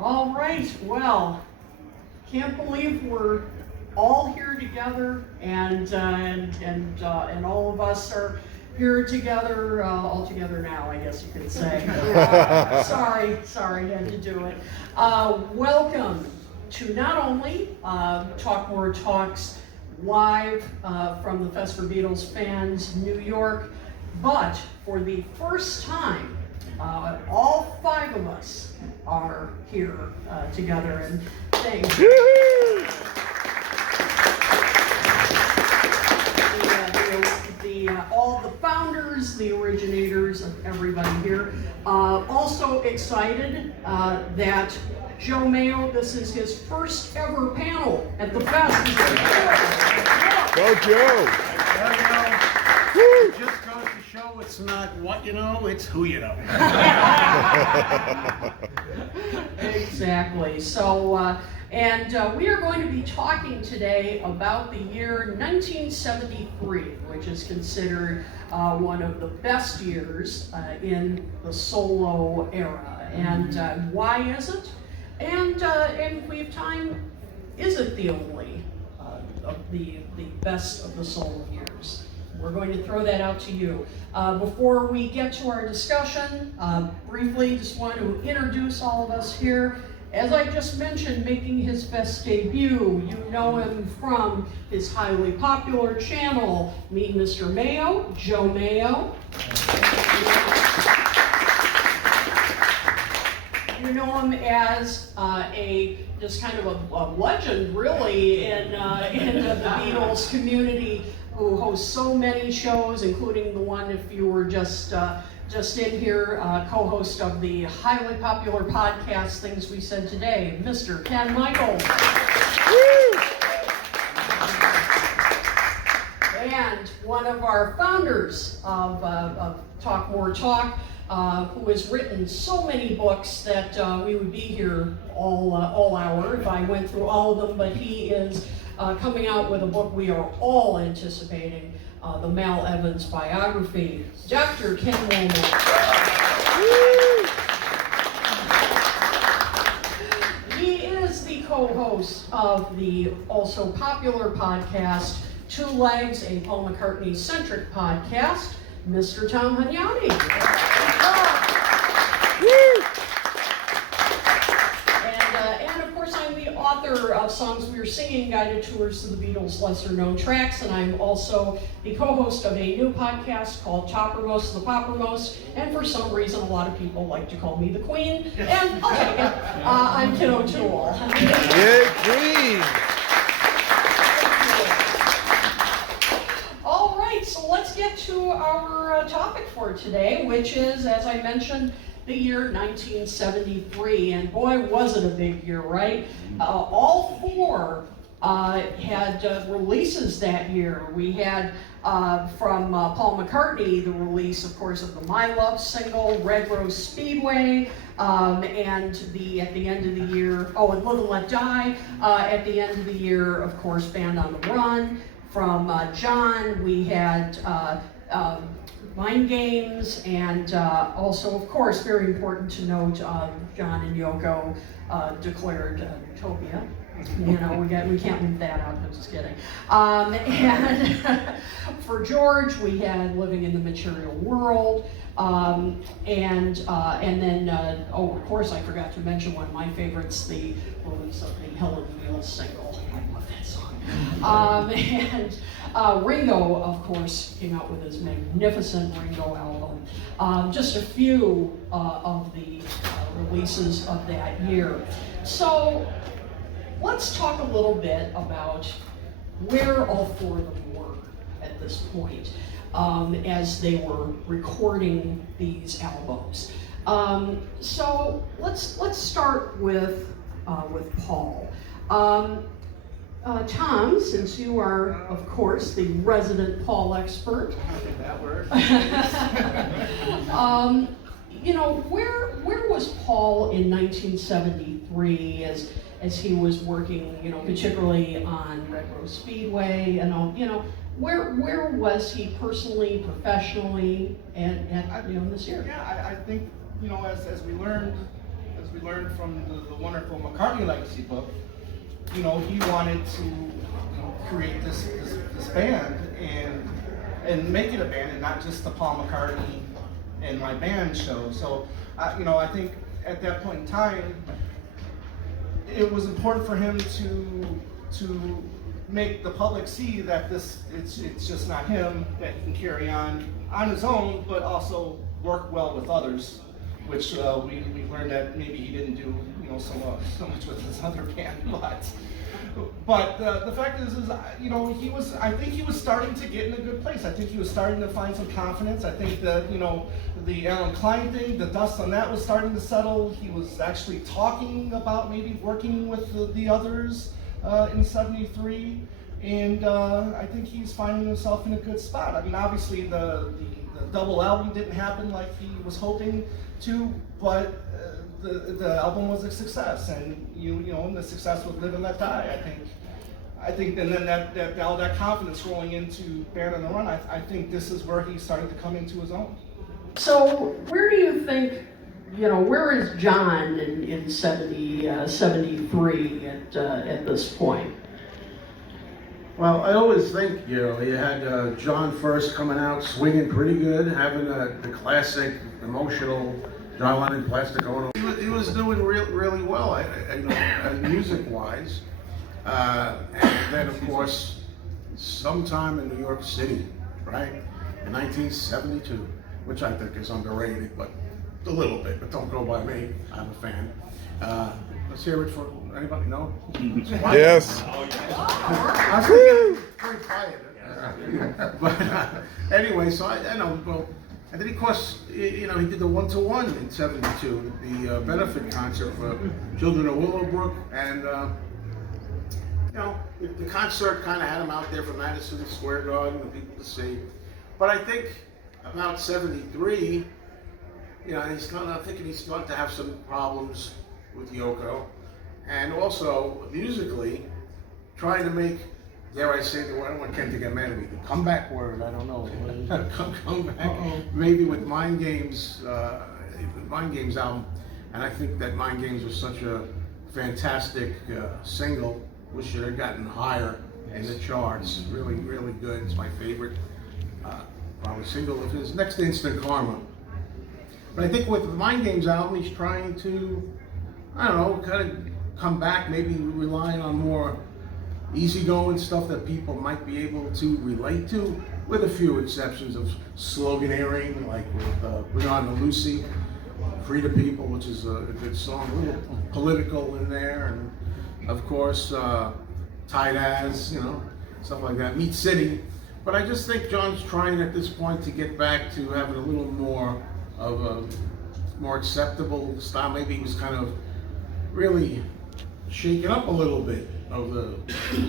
All right, well, can't believe we're all here together, and all of us are here together, all together now, I guess you could say. Sorry, had to do it. Welcome to not only Talk More Talks live from the Fest for Beatles Fans, New York, but for the first time, all five of us are here together, and thanks. All the founders, the originators, and everybody here. Also excited that Joe Mayo, this is his first ever panel at the Fest. Go Joe! There you go. It just goes to show it's not what you know, it's who you know. Exactly. So, we are going to be talking today about the year 1973, which is considered one of the best years in the solo era. And why is it? And if we have time, is it the only of the best of the solo years? We're going to throw that out to you. Before we get to our discussion, briefly just want to introduce all of us here. As I just mentioned, making his Fest debut, you know him from his highly popular channel, Meet Mr. Mayo, Joe Mayo. You know him as just kind of a legend, really, in the Beatles community, who hosts so many shows, including the one, if you were just in here, co-host of the highly popular podcast, Things We Said Today, Mr. Ken Michaels. And one of our founders of Talk More Talk, who has written so many books that we would be here all hour if I went through all of them, but he is coming out with a book we are all anticipating, the Mal Evans biography, Dr. Ken Woolman. He is the co-host of the also popular podcast, Two Legs, a Paul McCartney-centric podcast, Mr. Tom Hunyadi. And of course, I'm the author of Songs We Are Singing, Guided Tours to the Beatles' Lesser Known Tracks, and I'm also the co-host of a new podcast called Toppermost the Poppermost, and for some reason a lot of people like to call me the Queen, and I'll take it. I'm Ken O'Toole. Yay, Queen! All right, so let's get to our topic for today, which is, as I mentioned, the year 1973, and boy, was it a big year, right? All four had releases that year. We had from Paul McCartney the release, of course, of the My Love single, Red Rose Speedway, and at the end of the year, and Live and Let Die. At the end of the year, of course, Band on the Run. From John, we had Mind Games, and also, of course, very important to note, John and Yoko declared Utopia. You know, we can't leave that out. I'm just kidding. And for George, we had Living in the Material World, and then of course, I forgot to mention one of my favorites, the release of the Helen Wheels single. I love that song. And Ringo, of course, came out with his magnificent Ringo album. Just a few of the releases of that year. So let's talk a little bit about where all four of them were at this point as they were recording these albums. So let's start with Paul. Tom, since you are, of course, the resident Paul expert. That works. Where was Paul in 1973 as he was working, particularly on Red Rose Speedway and all, where was he personally, professionally, and in this year? Yeah, I think, as we learned, as we learned from the wonderful McCartney Legacy book, you know, he wanted to, you know, create this band and make it a band and not just the Paul McCartney and my band show. So, you know, I think at that point in time, it was important for him to make the public see that it's just not him, that he can carry on his own, but also work well with others, which we learned that maybe he didn't do, you know, so much with his other band, but the fact is, you know, I think he was starting to get in a good place. I think he was starting to find some confidence. I think that, you know, the Alan Klein thing, the dust on that was starting to settle. He was actually talking about maybe working with the others in '73, and I think he's finding himself in a good spot. I mean, obviously the double album didn't happen like he was hoping to, but the album was a success, and you know, and the success was Live and Let Die. I think, and then that all that confidence rolling into Band on the Run, I think this is where he's starting to come into his own. So where do you think, you know, where is John in 73 at this point? Well, I always think, you know, you had John first coming out swinging pretty good, having the classic emotional John Lennon plastic going on. He was doing really well, you know, music-wise. And then, of course, sometime in New York City, right, in 1972, which I think is underrated, but a little bit, but don't go by me. I'm a fan. Let's hear it for anybody. No? Yes. I was thinking very quiet. But anyway, so I know. Well, and then of course, you know, he did the 1-to-1 in '72, the benefit concert for Children of Willowbrook, and you know, the concert kind of had him out there for Madison Square Garden for people to see. But I think about '73, you know, I'm thinking he's starting to have some problems with Yoko, and also musically trying to make, dare I say the word, I don't want Ken to get mad at me, the comeback word, I don't know, comeback, maybe with Mind Games album, and I think that Mind Games was such a fantastic single, wish it had gotten higher in the charts, really, really good, it's my favorite, probably single of his, next to Instant Karma. But I think with the Mind Games album, he's trying to, I don't know, kind of come back, maybe relying on more easygoing stuff that people might be able to relate to, with a few exceptions of sloganeering, like with Bring On the Lucy, Free the People, which is a good song, a little political in there, and of course, Tight As, you know, stuff like that, Meat City. But I just think John's trying at this point to get back to having a little more of a more acceptable style. Maybe he was kind of really shaken up a little bit of the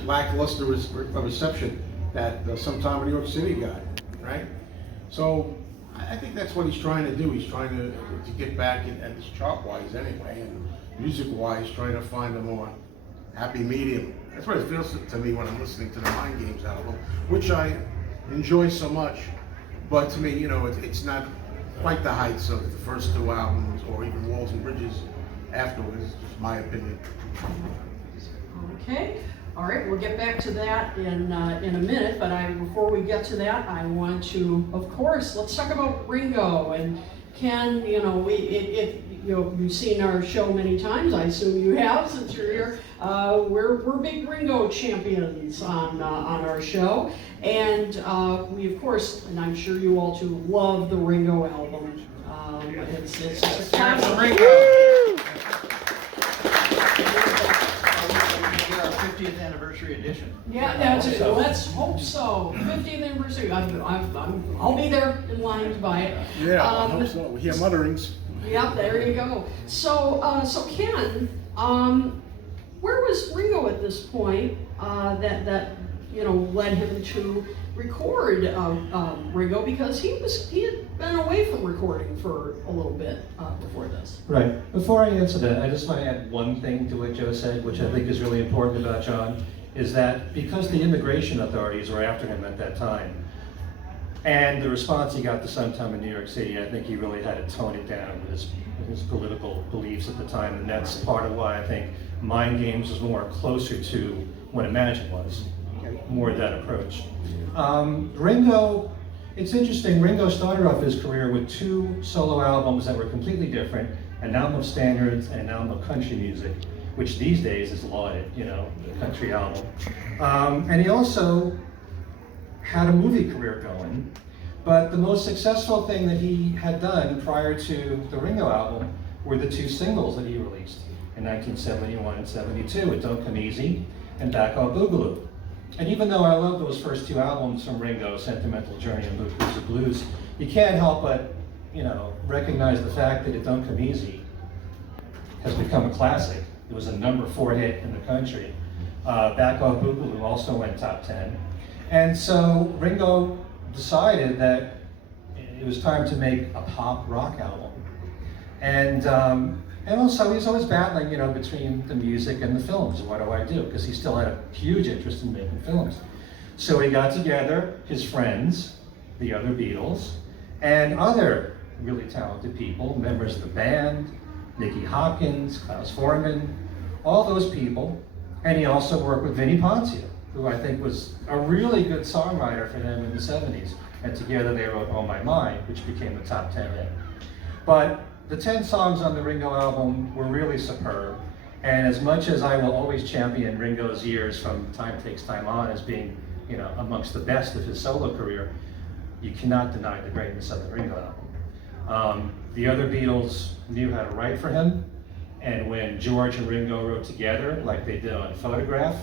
lackluster reception that Sometime in New York City got, right? So I think that's what he's trying to do. He's trying to get back, at least chart-wise anyway, and music-wise, trying to find a more happy medium. That's what it feels to me when I'm listening to the Mind Games album, which I enjoy so much. But to me, you know, it's not quite the heights of the first two albums, or even Walls and Bridges afterwards, just my opinion. Okay, all right, we'll get back to that in a minute, but before we get to that, I want to, of course, let's talk about Ringo. And Ken, you know, you've seen our show many times, I assume you have since you're here. We're big Ringo champions on our show, and we, of course, and I'm sure you all too, love the Ringo album. It's just a classic. Ringo. 50th anniversary edition. Yeah, that's it. Let's hope so. 50th anniversary. I'll be there in line to buy it. Yeah, I hope so. We hear mutterings. Yep, there you go. So Ken, where was Ringo at this point that you know led him to record Ringo, because he had been away from recording for a little bit before this. Right. Before I answer that, I just want to add one thing to what Joe said, which I think is really important about John, is that because the immigration authorities were after him at that time, and the response he got to Sometime in New York City, I think he really had to tone it down with his political beliefs at the time, and that's part of why I think Mind Games was more closer to what Imagine was, more that approach. Ringo, it's interesting, Ringo started off his career with 2 solo albums that were completely different, an album of standards and an album of country music, which these days is lauded, you know, the country album. And he also had a movie career going, but the most successful thing that he had done prior to the Ringo album were the 2 singles that he released in 1971 and 72, with Don't Come Easy and Back Off Boogaloo. And even though I love those first 2 albums from Ringo, Sentimental Journey and Blues of Blues, you can't help but, you know, recognize the fact that It Don't Come Easy has become a classic. It was a #4 hit in the country. Back Off Boogaloo also went top 10. And so Ringo decided that it was time to make a pop rock album. And also he was always battling, you know, between the music and the films. What do I do? Because he still had a huge interest in making films. So he got together his friends, the other Beatles, and other really talented people, members of the band, Nicky Hopkins, Klaus Voormann, all those people. And he also worked with Vinnie Poncia, who I think was a really good songwriter for them in the 70s. And together they wrote Oh My Mind, which became a top 10 hit. But the 10 songs on the Ringo album were really superb. And as much as I will always champion Ringo's years from Time Takes Time On as being, you know, amongst the best of his solo career, you cannot deny the greatness of the Ringo album. The other Beatles knew how to write for him. And when George and Ringo wrote together, like they did on Photograph,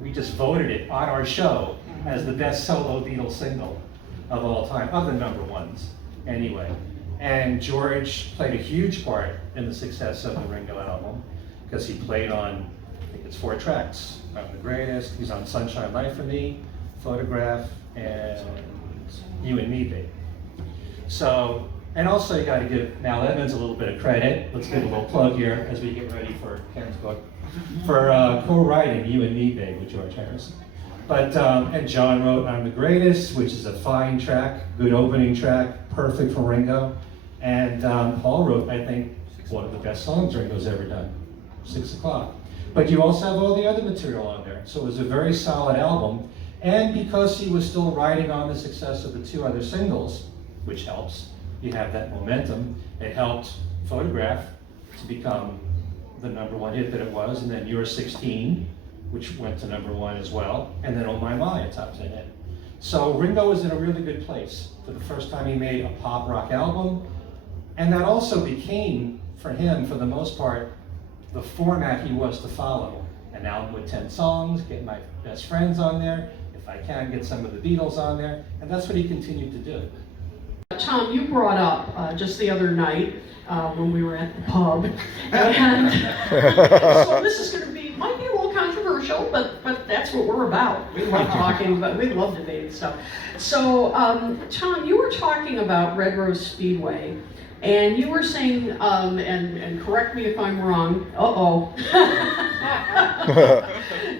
we just voted it on our show as the best solo Beatles single of all time, of the #1s anyway. And George played a huge part in the success of the Ringo album because he played on, I think it's 4 tracks. I'm the Greatest, he's on Sunshine Light for Me, Photograph, and You and Me, Babe. So, and also you gotta give Mal Evans a little bit of credit. Let's give a little plug here as we get ready for Ken's book. For co-writing You and Me, Babe with George Harrison. But, and John wrote I'm the Greatest, which is a fine track, good opening track, perfect for Ringo. And Paul wrote, I think, one of the best songs Ringo's ever done, 6 o'clock. But you also have all the other material on there. So it was a very solid album. And because he was still riding on the success of the 2 other singles, which helps, you have that momentum. It helped Photograph to become the #1 hit that it was, and then You're 16, which went to #1 as well, and then Oh My My, a top 10 hit. So Ringo was in a really good place. For the first time he made a pop rock album, and that also became, for him, for the most part, the format he was to follow. An album with 10 songs, get my best friends on there, if I can, get some of the Beatles on there, and that's what he continued to do. Tom, you brought up just the other night when we were at the pub, and so this is going to be, might be a little controversial, but that's what we're about. We love talking, but we love debating stuff. So, Tom, you were talking about Red Rose Speedway, and you were saying, and correct me if I'm wrong,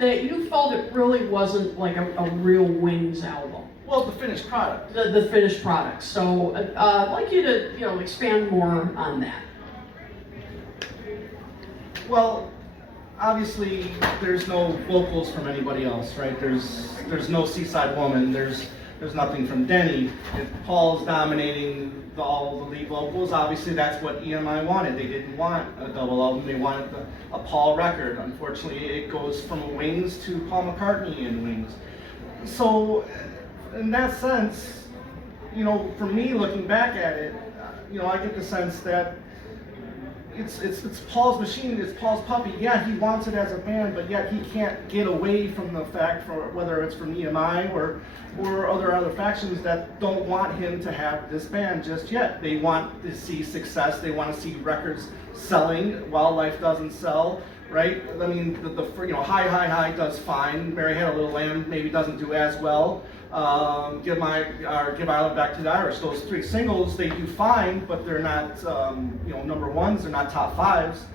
that you felt it really wasn't like a real Wings album. Well, the finished product. The finished product. So I'd like you to, you know, expand more on that. Well, obviously there's no vocals from anybody else, right? There's no Seaside Woman. There's nothing from Denny. If Paul's dominating all the lead vocals, obviously that's what EMI wanted. They didn't want a double album. They wanted a Paul record. Unfortunately, it goes from Wings to Paul McCartney and Wings. So, in that sense, you know, for me looking back at it, you know, I get the sense that it's Paul's machine, it's Paul's puppy. Yeah, he wants it as a band, but yet he can't get away from the fact, for whether it's from EMI or other factions that don't want him to have this band just yet. They want to see success. They want to see records selling while Life doesn't sell. Right? I mean, the you know, Hi does fine. Mary Had a Little Lamb maybe doesn't do as well. Give Ireland Back to the Irish. Those 3 singles, they do fine, but they're not you know, #1s. They're not top 5s.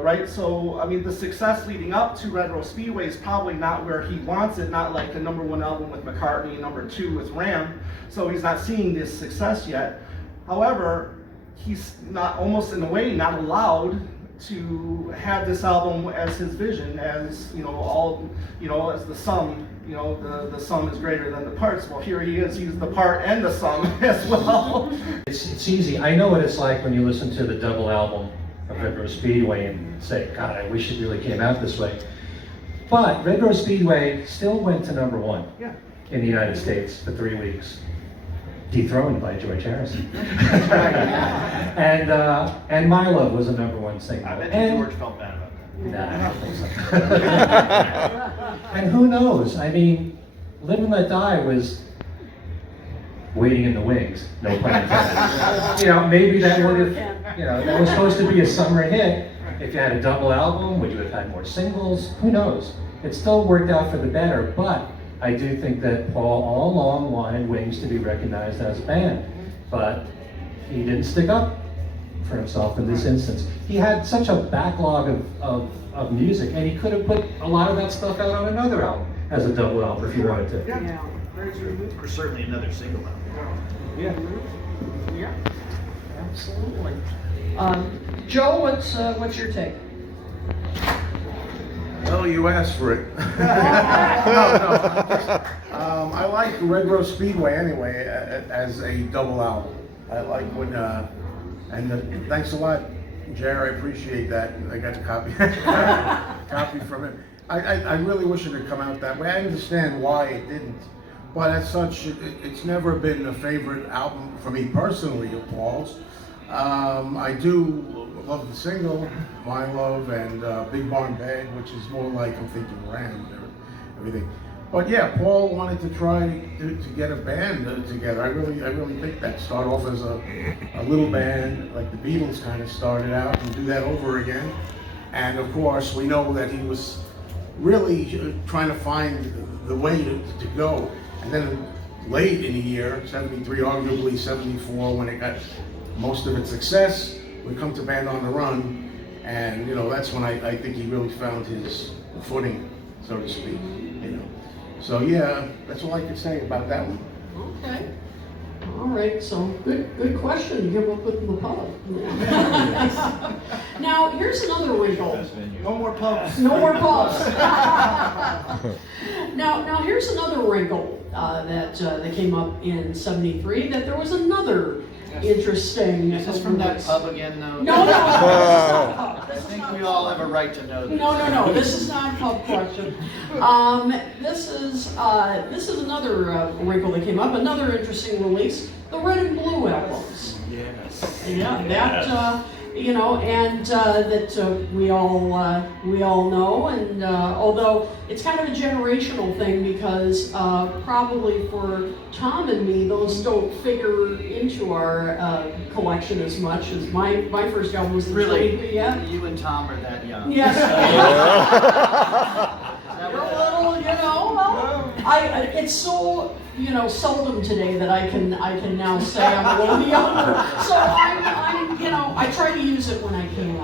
Right? So I mean, the success leading up to Red Rose Speedway is probably not where he wants it. Not like the #1 album with McCartney, #2 with Ram. So he's not seeing this success yet. However, he's not, almost in a way, not allowed to have this album as his vision, as, you know, all, you know, as the sum, you know, the sum is greater than the parts. Well, here he is, he's the part and the sum as well. It's easy. I know what it's like when you listen to the double album of Red Rose Speedway and say, God, I wish it really came out this way. But Red Rose Speedway still went to #1 Yeah. in the United States for 3 weeks, dethroned by George Harrison. And My Love was a #1 single. I bet And- you George felt bad about that. Nah, I don't think so. And who knows? I mean, Live and Let Die was waiting in the wings, no pun intended. You know, maybe that would have, you know, that was supposed to be a summer hit. If you had a double album, would you have had more singles? Who knows? It still worked out for the better, but I do think that Paul all along wanted Wings to be recognized as a band, but he didn't stick up for himself in this instance. He had such a backlog of music, and he could have put a lot of that stuff out on another album as a double album if he wanted to. Yeah. Or certainly another single album. Yeah. Yeah. Absolutely. Joe, what's your take? Well, you asked for it. I like Red Rose Speedway anyway as a double album. I like when, thanks a lot, Jerry. I appreciate that. I got a copy, copy from him. I really wish it had come out that way. I understand why it didn't, but as such, it's never been a favorite album for me personally of Paul's. I do love the single, My Love, and Big Barn Bag, which is more like, I'm thinking Ram and everything. But yeah, Paul wanted to try to get a band together. I really think that. Start off as a little band, like the Beatles kind of started out, and do that over again. And of course, we know that he was really trying to find the way to go. And then late in the year, 73, arguably 74, when it got most of its success, we come to Band on the Run, and you know, that's when I think he really found his footing, so to speak, you know. So yeah, that's all I can say about that one. Okay. All right, so good question to give up with the pub. Now, here's another wrinkle. No more pubs. No more pubs. Now here's another wrinkle that came up in '73, that there was another interesting. Is this from that pub again, though? No, this is not a pub. I think we all have a right to know this. No, this is not a pub question. This is another wrinkle that came up, another interesting release, the Red and Blue albums. Yes. Yeah, that, you know, and that we all know, and although it's kind of a generational thing, because probably for Tom and me, those don't figure into our collection as much as my first album was the Really? 20, yeah. You and Tom are that young. Yes. That We're was- a little, you know, well, it's so, you know, seldom today that I can now say I'm a little younger. So I'm, you know, I try to use it when I can.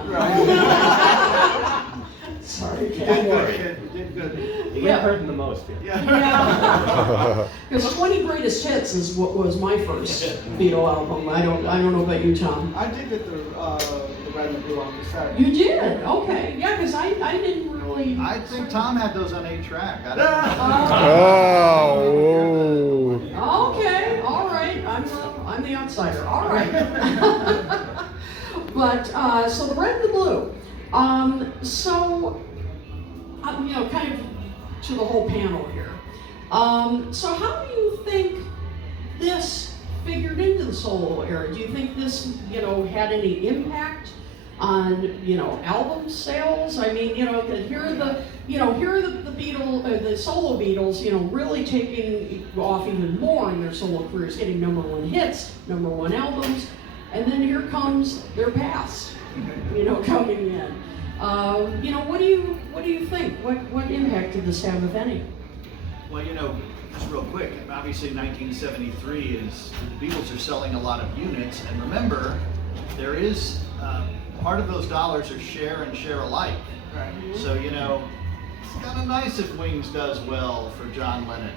Sorry, You Ken. did good. You did good. Yeah. hurting the most. Yeah. Because 20 Greatest Hits is what was my first Beatle album. I don't know about you, Tom. I did get the Red and Blue on cassette. You did? Okay. Yeah, because I didn't really. I think Tom had those on 8-track. I don't know. Oh, whoa. Okay, all right. I'm the outsider. All right. But so the Red and the Blue. So you know, kind of to the whole panel here. So how do you think this figured into the solo era? Do you think this, you know, had any impact on, you know, album sales? I mean, you know, here are the Beatles, the solo Beatles, you know, really taking off even more in their solo careers, getting #1 hits, #1 albums, and then here comes their past, you know, coming in. You know, what do you think? What impact did this have, if any? Well, you know, just real quick, obviously 1973 is, the Beatles are selling a lot of units, and remember, there is, part of those dollars are share and share alike. Right. So, you know, it's kind of nice if Wings does well for John Lennon.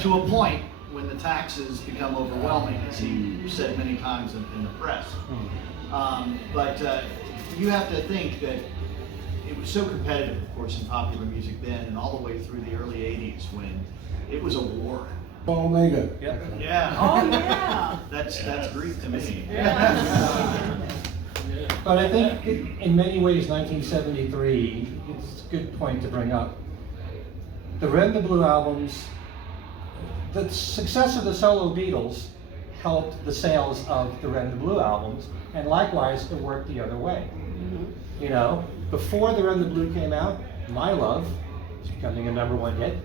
To a point when the taxes become overwhelming, as he said many times in the press. But you have to think that it was so competitive, of course, in popular music then, and all the way through the early 80s when it was a war. Omega. Yeah. Oh, yeah. That's Greek to me. But I think in many ways, 1973, it's a good point to bring up. The Red and the Blue albums, the success of the solo Beatles helped the sales of the Red and the Blue albums, and likewise, it worked the other way. You know, before the Red and the Blue came out, My Love was becoming a #1 hit.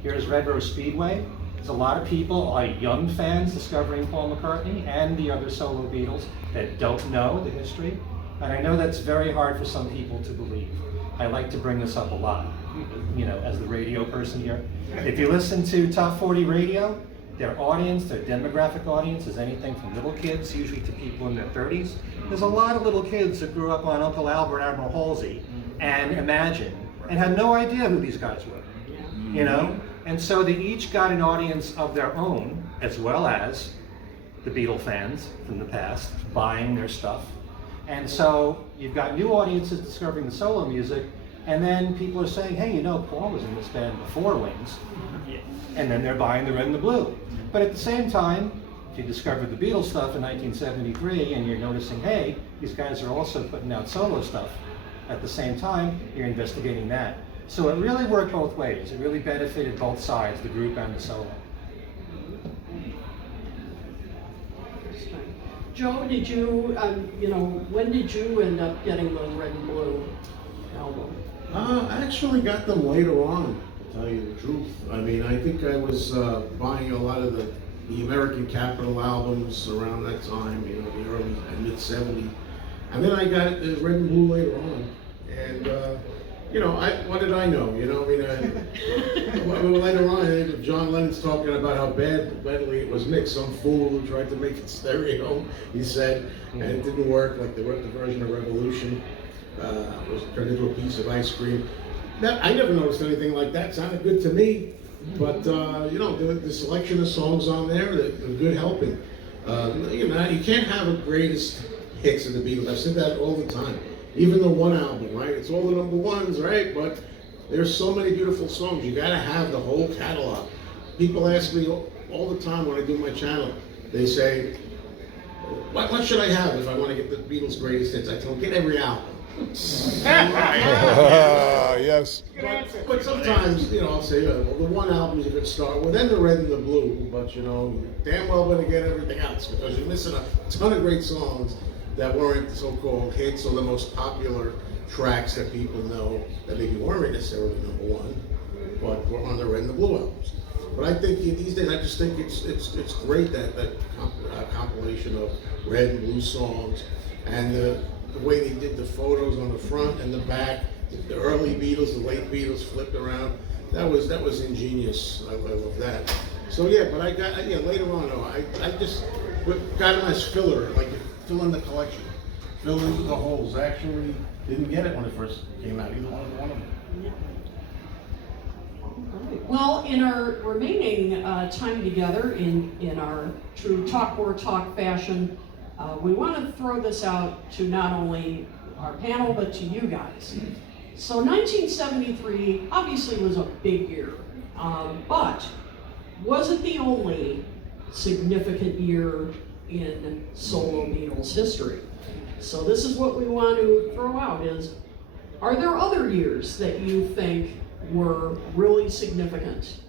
Here's Red Rose Speedway. There's a lot of people, a lot of young fans discovering Paul McCartney and the other solo Beatles that don't know the history. And I know that's very hard for some people to believe. I like to bring this up a lot, you know, as the radio person here. If you listen to Top 40 Radio, their audience, their demographic audience is anything from little kids, usually to people in their 30s. There's a lot of little kids that grew up on Uncle Albert, Admiral Halsey, and Imagine, and had no idea who these guys were, you know? And so they each got an audience of their own, as well as the Beatle fans from the past buying their stuff. And so you've got new audiences discovering the solo music, and then people are saying, hey, you know, Paul was in this band before Wings. And then they're buying the Red and the Blue. But at the same time, if you discovered the Beatles stuff in 1973 and you're noticing, hey, these guys are also putting out solo stuff at the same time, you're investigating that. So it really worked both ways. It really benefited both sides, the group and the solo. Joe, did you, you know, when did you end up getting the Red and Blue album? I actually got them later on, to tell you the truth. I mean, I think I was buying a lot of the American Capitol albums around that time, you know, the early and mid-70s. And then I got the Red and Blue later on. And, you know, what did I know? You know, I mean, later on, I think of John Lennon's talking about how badly it was mixed. Some fool who tried to make it stereo, he said, and it didn't work, like the version of Revolution was turned into a piece of ice cream. I never noticed anything like that. It sounded good to me. But, you know, the selection of songs on there, the good helping. You know, you can't have a greatest hits of the Beatles. I've said that all the time. Even the one album, right? It's all the #1s, right? But there's so many beautiful songs. You gotta have the whole catalog. People ask me all the time when I do my channel, they say, what should I have if I want to get the Beatles' greatest hits? I tell them, get every album. Yes. But sometimes, you know, I'll say, well, the one album is a good start. Well, then the Red and the Blue, but you know, damn well better get everything else because you're missing a ton of great songs that weren't so-called hits or the most popular tracks that people know that maybe weren't necessarily #1, but were on the Red and the Blue albums. But I think these days, I just think it's great that compilation of Red and Blue songs and the way they did the photos on the front and the back, the early Beatles, the late Beatles flipped around. That was ingenious. I love that. So yeah, but I got later on though, I just got them as filler, like fill in the collection, fill in the holes. I actually didn't get it when it first came out, either one of them. Well, in our remaining time together, in our true Talk War Talk fashion, we want to throw this out to not only our panel, but to you guys. So 1973 obviously was a big year, but was it the only significant year in solo Beatles history? So this is what we want to throw out is, are there other years that you think were really significant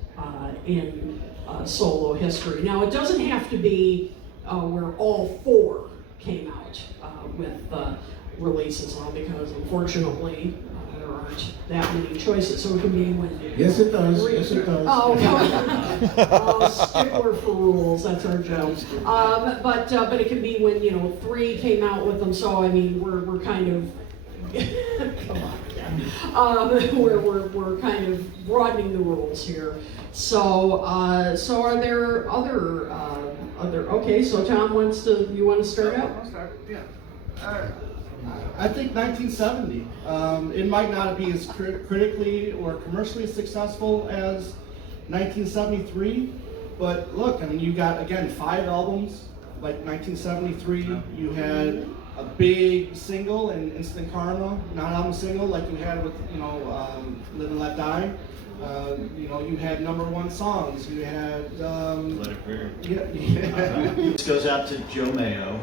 in solo history? Now, it doesn't have to be where all 4 came out with releases on, because unfortunately there aren't that many choices. So it can be when. Yes, it does. Yes, it does. Oh, stickler for rules. That's our job. But it can be when 3 came out with them. So I mean, we're kind of. Come on, we're kind of broadening the rules here. So are there other? Okay, so Tom you want to start out? I'll start. Yeah. I think 1970. It might not be as critically or commercially successful as 1973, But look, I mean, you got, again, 5 albums, like 1973, you had a big single in Instant Karma, non-album single, like you had with, Live and Let Die. You had #1 songs. You had. Let It Burn. Yeah. This goes out to Joe Mayo.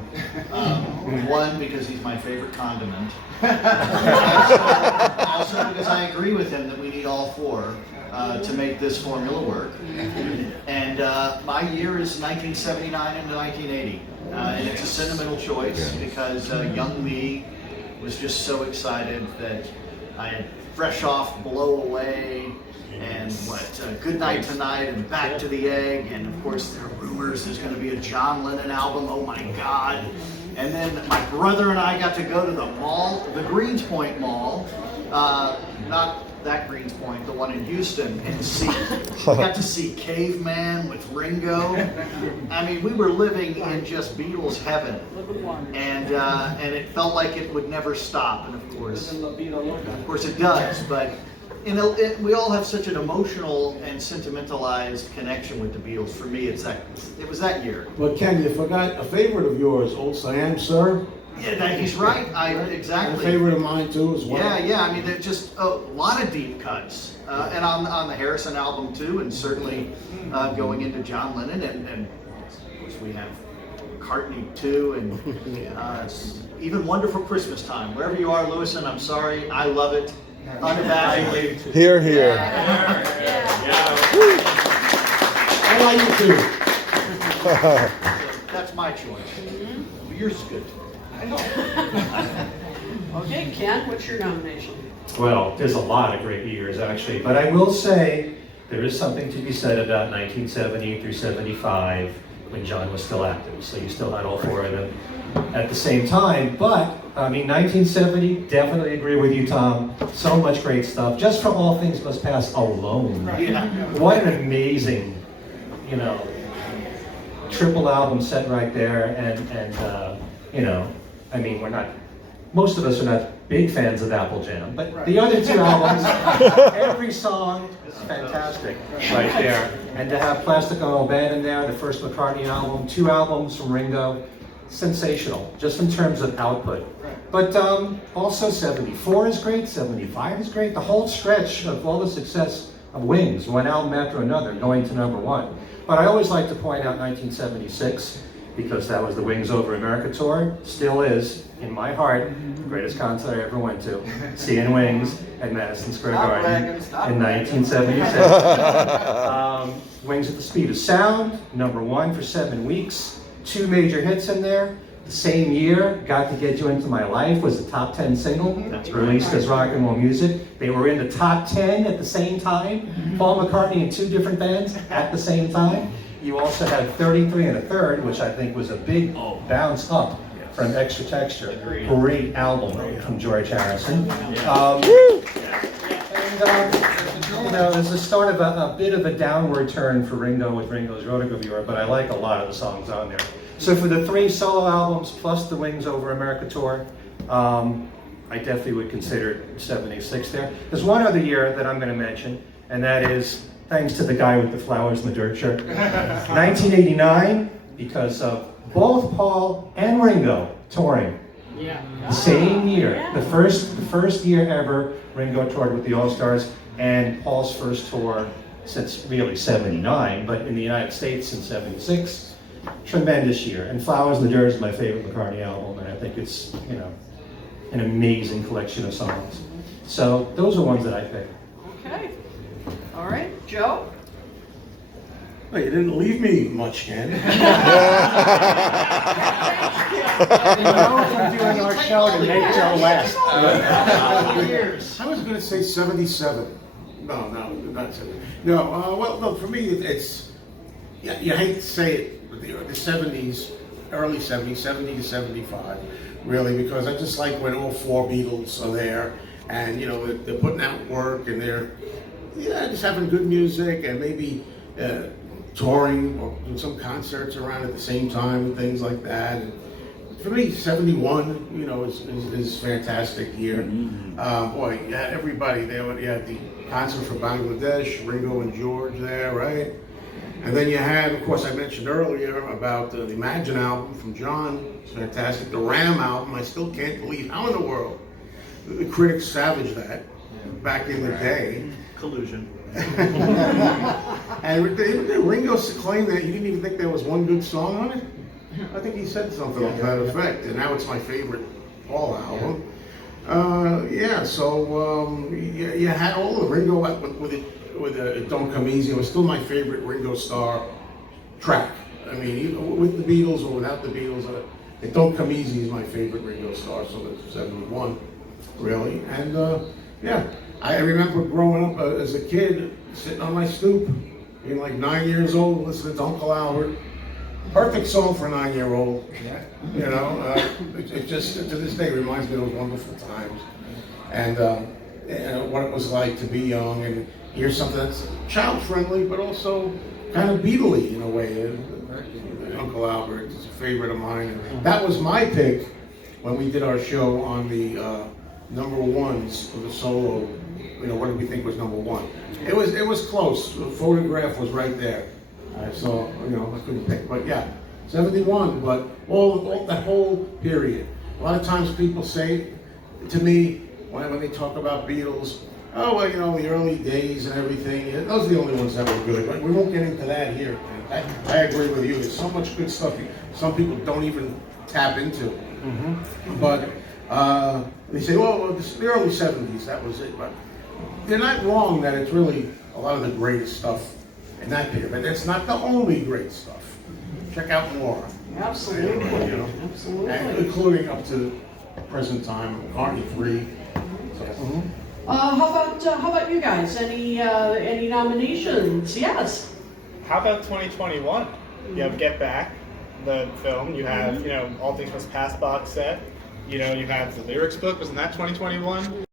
One, because he's my favorite condiment. Also because I agree with him that we need all 4 to make this formula work. And my year is 1979 into 1980. And it's a sentimental choice because young me was just so excited that I had fresh off Blow Away and Good Night Tonight and Back to the Egg, and of course there are rumors there's going to be a John Lennon album, oh my God. And then my brother and I got to go to the mall, the Greenspoint Mall, not that Greenspoint, the one in Houston, and we got to see Caveman with Ringo. I mean, we were living in just Beatles heaven, and it felt like it would never stop. And of course it does. But we all have such an emotional and sentimentalized connection with the Beatles. For me, it was that year. But Ken, you forgot a favorite of yours, Old Siam, Sir. Yeah, he's right. Exactly. A favorite of mine too, as well. Yeah. I mean, there's just a lot of deep cuts, and on the Harrison album too, and certainly going into John Lennon, and of course we have McCartney too, and even Wonderful Christmas Time. Wherever you are, Lewison, I'm sorry, I love it. Unabashedly. Here, here. I like you too. That's my choice. Yours is good. Okay, Ken, what's your nomination? Well, there's a lot of great years actually, but I will say there is something to be said about 1970 through 75 when John was still active. So you still had all 4 of them at the same time. But I mean, 1970, definitely agree with you, Tom. So much great stuff. Just from All Things Must Pass alone. Yeah. What an amazing, triple album set right there. And I mean, most of us are not big fans of Apple Jam, but the other 2 albums, every song is fantastic right there. And to have Plastic Ono Band in there, the first McCartney album, 2 albums from Ringo, sensational, just in terms of output. But also 74 is great, 75 is great. The whole stretch of all the success of Wings, one album after another, going to #1. But I always like to point out 1976, because that was the Wings Over America tour, still is, in my heart, the greatest concert I ever went to, seeing Wings at Madison Square Garden in 1976. Wings at the Speed of Sound, #1 for 7 weeks, 2 major hits in there. The same year, Got to Get You Into My Life was a top 10 single, released as rock and roll music. They were in the top 10 at the same time. Paul McCartney in 2 different bands at the same time. You also had 33 1/3, which I think was a big bounce up from Extra Texture. Great album from George Harrison. There's the start of a bit of a downward turn for Ringo with Ringo's Rotogravure, but I like a lot of the songs on there. So for the 3 solo albums plus the Wings Over America tour, I definitely would consider 76 there. There's one other year that I'm going to mention, and that is, thanks to the guy with the flowers in the dirt shirt, 1989, because of both Paul and Ringo touring. The same year, the first year ever, Ringo toured with the All-Stars, and Paul's first tour since really 79, but in the United States since 76. Tremendous year. And Flowers in the Dirt is my favorite McCartney album, and I think it's, an amazing collection of songs. So those are ones that I picked. Okay. All right, Joe? Well, you didn't leave me much, Ken. We're doing our show to make Joe last. I was going to say 77. No, not 70. No, for me, it's, you hate to say it, but the 70s, early 70s, 70 to 75, really, because I just like when all 4 Beatles are there, and, they're putting out work, and they're, just having good music, and maybe touring or doing some concerts around at the same time and things like that. And for me, 71, is fantastic year. Boy, you had everybody there. You had the concert for Bangladesh, Ringo and George there, right? And then you had, of course, I mentioned earlier about the Imagine album from John. It's fantastic. The Ram album, I still can't believe how in the world the critics savaged that back in the day. Collusion. And Ringo claimed that he didn't even think there was one good song on it. I think he said something to that effect, and now it's my favorite Paul album. You had all the Ringo with it Don't Come Easy. It was still my favorite Ringo Starr track. I mean, even with the Beatles or without the Beatles, it Don't Come Easy is my favorite Ringo Starr, so that's 71, really. And I remember growing up as a kid, sitting on my stoop, being like 9 years old, listening to Uncle Albert. Perfect song for a 9-year-old. You know, it just to this day reminds me of those wonderful times, and what it was like to be young and hear something that's child friendly, but also kind of Beatle-y in a way. Uncle Albert is a favorite of mine. That was my pick when we did our show on the number ones for the solo. You know, what did we think was number one? It was close. The Photograph was right there. So, you know, I couldn't pick, but yeah, 71, but all that whole period. A lot of times people say to me, when they talk about Beatles, oh, well, you know, the early days and everything, those are the only ones that were good. But we won't get into that here. I agree with you. There's so much good stuff some people don't even tap into. But they say, well, the early 70s, that was it. But they're not wrong that it's really a lot of the greatest stuff in that period, but it's not the only great stuff. Check out more. Absolutely. You know, Absolutely. and including up to present time, McCartney 3. So, How about you guys? Any nominations? Yes. How about 2021? You have Get Back, the film. You have, All Things Must Pass box set. You have the lyrics book. Wasn't that 2021?